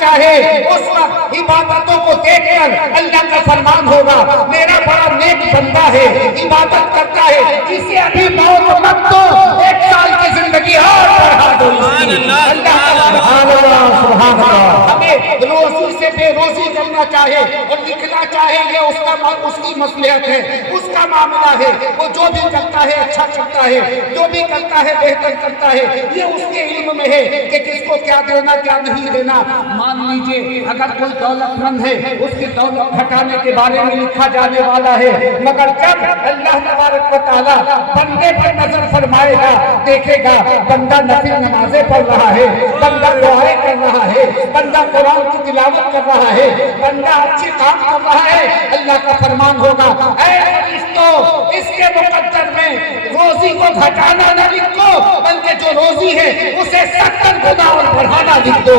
چاہے اس وقت عبادتوں کو دیکھ کر اللہ کا فرمان ہوگا میرا بڑا نیک بندہ ہے، عبادت کرتا ہے، اسے ابھی موت مت دو، 1 سال کی زندگی اور بڑھا دو اس کی۔ اللہ سبحان اللہ، ہمیں روزی سے بے روزی کرنا چاہے اور لکھنا چاہے یہ اس کی مصلحت ہے، اس کا معاملہ ہے، وہ جو بھی کرتا ہے اچھا کرتا ہے، جو بھی کرتا ہے بہتر کرتا ہے، یہ اس کے علم میں ہے کہ کس کو کیا دینا کیا نہیں دینا۔ مان لیجئے اگر کوئی دولت مند ہے اس کی دولت گھٹانے کے بارے میں لکھا جانے والا ہے، مگر جب اللہ تبارک و تعالیٰ بندے پر نظر فرمائے گا دیکھے گا بندہ نفل نمازیں پڑھ رہا ہے، بندہ دعائیں کر رہا ہے، بندہ قرآن کی تلاوت کر رہا ہے، بندہ اچھی کام کر رہا ہے، اللہ کا فرمان ہوگا اے فرشتوں اس کے مقدر میں روزی کو گھٹانا نہ لکھو بلکہ جو روزی ہے اسے 70 گنا اور بڑھانا لکھ دو۔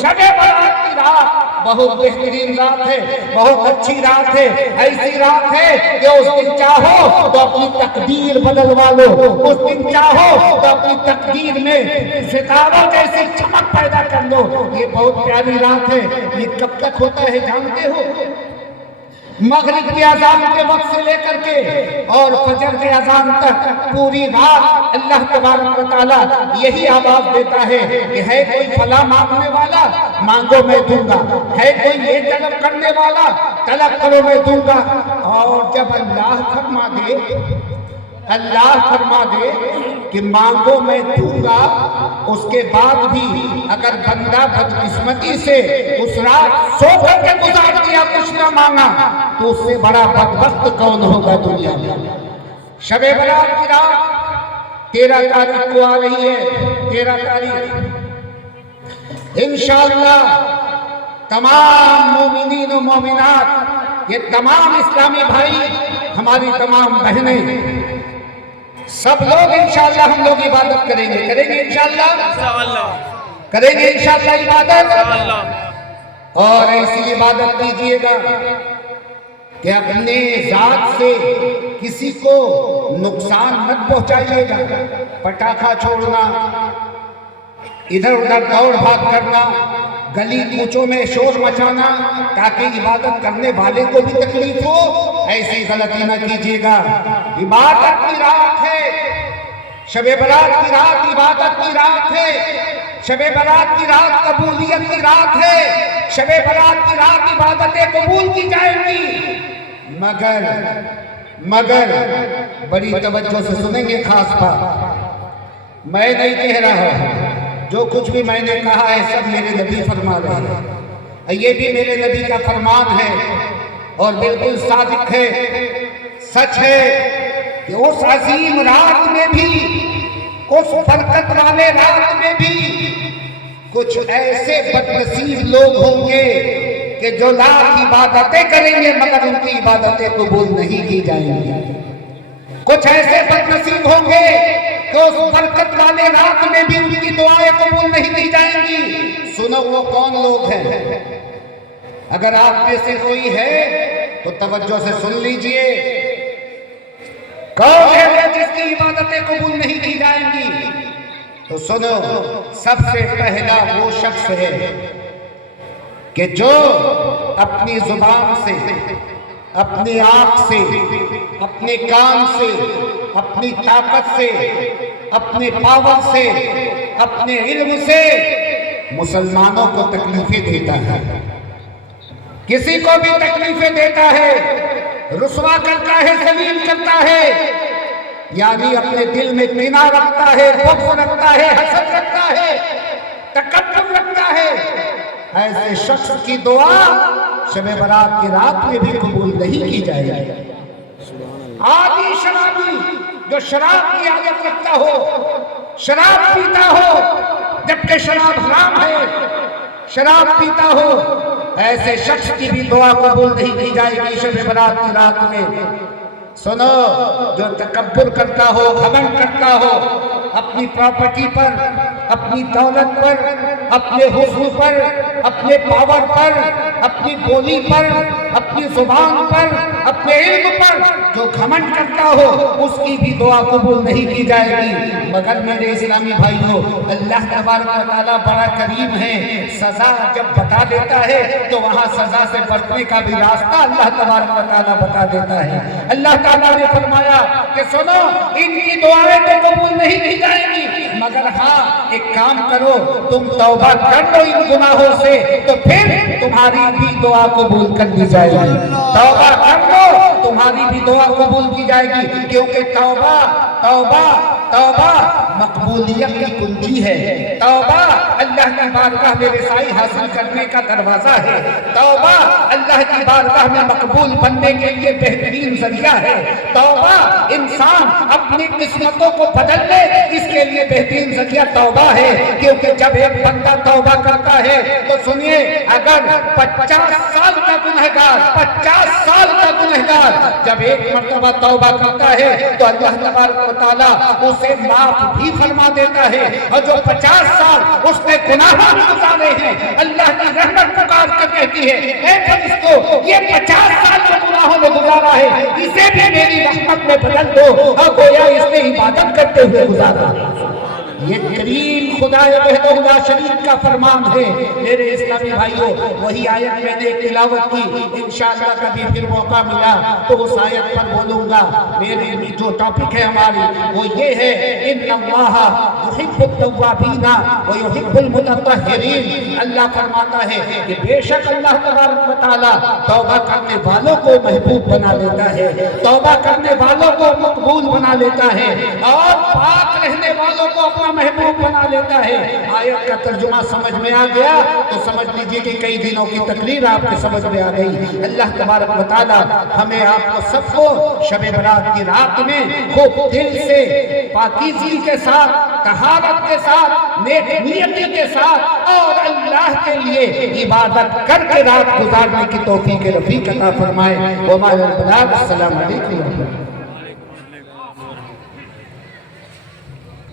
شب برات کی رات بہت بہترین رات ہے، بہت اچھی رات ہے، ایسی رات ہے کہ اس دن چاہو تو اپنی تقدیر بدلوا لو، اس دن چاہو تو اپنی تقدیر میں ستاروں جیسی چمک پیدا کر لو۔ یہ بہت پیاری رات ہے۔ یہ کب تک ہوتا ہے جانتے ہو؟ مغرب کی اذان کے وقت سے لے کر کے اور فجر کے اذان تک پوری رات اللہ تبارک و تعالیٰ یہی آواز دیتا ہے کہ ہے کوئی فلاں مانگنے والا مانگو میں دوں گا، ہے کوئی یہ طلب کرنے والا طلب کرو میں دوں گا۔ اور جب اللہ فرما دے کہ مانگو میں دوں گا، اس کے بعد بھی اگر بندہ بدقسمتی سے اس رات سو کر کے گزار دیا کچھ نہ مانگا تو اس سے بڑا بدبخت کون ہوگا دنیا میں۔ شب برات کی رات 13 تاریخ کو آ رہی ہے، 13 تاریخ انشاءاللہ تمام مومنین و مومنات، یہ تمام اسلامی بھائی، ہماری تمام بہنیں، سب لوگ انشاءاللہ ہم لوگ عبادت کریں گے انشاءاللہ کریں گے انشاءاللہ عبادت، اور ایسی عبادت کیجئے گا کہ اپنے ذات سے کسی کو نقصان مت پہنچائیے گا۔ پٹاخہ چھوڑنا، ادھر ادھر دوڑ بھاگ کرنا، گلی کوچوں میں شور مچانا تاکہ عبادت کرنے والے کو بھی تکلیف ہو، ایسی غلطی نہ کیجیے گا۔ عبادت کی رات ہے، شب برات کی رات عبادت کی رات ہے، شب برات کی رات قبولیت کی رات ہے، شب برات کی رات عبادتیں قبول کی جائیں گی، مگر بڑی توجہ سے سنیں گے۔ خاص بات میں نہیں کہہ رہا ہوں، جو کچھ بھی میں نے کہا ہے سب میرے نبی فرما رہے ہیں، یہ بھی میرے نبی کا فرمان ہے اور بالکل صادق ہے، سچ ہے کہ اس عظیم رات میں بھی، اس برکت والے رات میں بھی کچھ ایسے بدنصیب لوگ ہوں گے کہ جو لاکھ عبادتیں کریں گے مگر ان کی عبادتیں قبول نہیں کی جائیں گی۔ کچھ ایسے بدنصیب ہوں گے کہ اس برکت والے رات میں بھی ان کی دعائیں قبول نہیں کی جائیں گی۔ سنو وہ کون لوگ ہیں؟ اگر آپ میں سے کوئی ہے تو توجہ سے سن لیجئے، کون ہے وہ جس کی عبادتیں قبول نہیں کی جائیں گی؟ تو سنو، سب سے پہلا وہ شخص ہے کہ جو اپنی زبان سے، اپنی آنکھ سے، اپنے کان سے، اپنی طاقت سے، اپنے پاور سے، اپنے علم سے مسلمانوں کو تکلیفیں دیتا ہے، کسی کو بھی تکلیفیں دیتا ہے، رسوا کرتا ہے، ذلیل کرتا ہے، یعنی اپنے دل میں کینہ رکھتا ہے، بغض رکھتا ہے، حسد رکھتا ہے، تکبر رکھتا ہے، ایسے شخص کی دعا شب برات کی رات میں بھی قبول نہیں کی جائے گی۔ عادی شرابی جو شراب کی عادت رکھتا ہو، شراب پیتا ہو جبکہ شراب حرام ہے، شراب پیتا ہو، ایسے شخص کی بھی دعا قبول نہیں کی جائے گی شب برات کی رات میں۔ سنو، جو تکبر کرتا ہو، گھمنڈ کرتا ہو اپنی پراپرٹی پر، اپنی دولت پر، اپنے حسن پر، اپنے پاور پر، اپنی بولی پر، اپنی زبان پر، اپنے علم پر جو گھمنڈ کرتا ہو اس کی بھی دعا قبول نہیں کی جائے گی۔ مگر میرے اسلامی بھائیوں، اللہ تبارک و تعالیٰ بڑا کریم ہے، سزا جب بتا دیتا ہے تو وہاں سزا سے بچنے کا بھی راستہ اللہ تبارک و تعالیٰ بتا دیتا ہے۔ اللہ تعالیٰ نے فرمایا کہ سنو، ان کی دعائیں تو قبول نہیں کی جائیں گی، مگر ہاں ایک کام کرو، تم توبہ کر لو ان گناہوں سے تو پھر تمہاری بھی دعا قبول کر دی جائے گی۔ توبہ کر لو، تمہاری بھی دعا قبول کی جائے گی، کیونکہ توبہ مقبولیت کی کنجی ہے۔ توبہ اللہ کی بارگاہ میں رسائی حاصل کرنے کا دروازہ ہے۔ توبہ اللہ کی بارگاہ میں مقبول بننے کے لیے بہترین ذریعہ ہے۔ توبہ انسان اپنی قسمتوں کو بدل لے، اس کے لیے بہترین ذریعہ توبہ ہے، کیونکہ جب ایک بندہ توبہ کرتا ہے تو سنیے، اگر 50 سال کا گنہگار 50 سال کا گنہگار جب ایک مرتبہ توبہ کرتا ہے تو اللہ تبارک و تعالیٰ اسے معاف بھی فرما دیتا ہے، اور جو 50 سال اس نے گناہ گزارے ہیں، اللہ کی رحمت پکار کر کہتی ہے، اے فرشتوں، یہ 50 سال جو گناہوں میں گزارا ہے اسے بھی میری رحمت میں بدل دو، اور گویا اس نے عبادت کرتے ہوئے گزارا۔ یہ کریم خدا وحدہ لا شریک کا فرمان ہے۔ میرے اسلامی بھائیوں، وہی آیت میں نے تلاوت کی، انشاءاللہ کبھی پھر موقع ملا تو اس آیت پر بولوں گا۔ میری جو ٹاپک ہے ہماری وہ یہ ہے، ان اللہ یحب التوابین ویحب المتطہرین۔ اللہ فرماتا ہے کہ بے شک اللہ تبارک و تعالیٰ توبہ کرنے والوں کو محبوب بنا لیتا ہے، توبہ کرنے والوں کو مقبول بنا لیتا ہے، اور پاک رہنے والوں کو اپنا محبوب بنا لیتا ہے۔ آیت کا ترجمہ سمجھ میں آ گیا تو سمجھ لیجئے کہ کئی دنوں کی تقریر آپ کے سمجھ میں آ گئی۔ اللہ تبارک و تعالیٰ ہمیں آپ کو سب کو شب برات کی رات میں خوب دل سے، پاکیزگی کے ساتھ، طہارت کے ساتھ، نیک نیتی کے ساتھ اور اللہ کے لیے عبادت کر کے رات گزارنے کی توفیق رفیق عطا فرمائے۔ وما البلاغ، السلام علیکم۔